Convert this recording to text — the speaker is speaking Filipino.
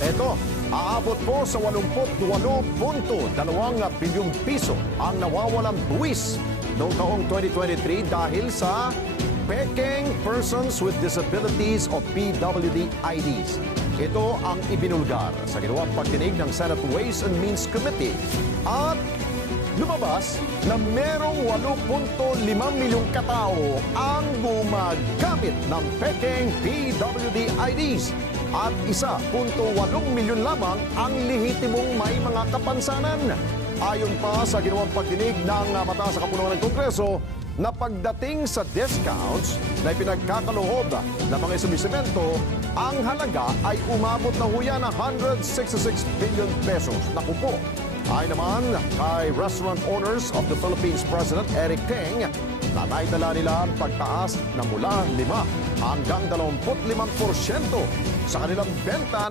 Ito, aabot po sa 88.2 bilyong piso ang nawawalang buwis noong taong 2023 dahil sa Peking Persons with Disabilities o PWD IDs. Ito ang ibinulgar sa ginawang pagdinig ng Senate Ways and Means Committee at lumabas na merong 8.5 milyong katao ang gumagamit ng Peking PWD IDs at 1.8 milyon lamang ang lehitimong may mga kapansanan. Ayon pa sa ginawang pagdinig ng mataas sa Kapunuan ng Kongreso na pagdating sa discounts na ipinagkakaloob ng mga establishmento, ang halaga ay umabot na huya ng 166 billion pesos. Naku po! Ay naman kay Restaurant Owners of the Philippines President Eric Teng, na naitala nila ang pagtaas na mula 5 hanggang 25% sa kanilang benta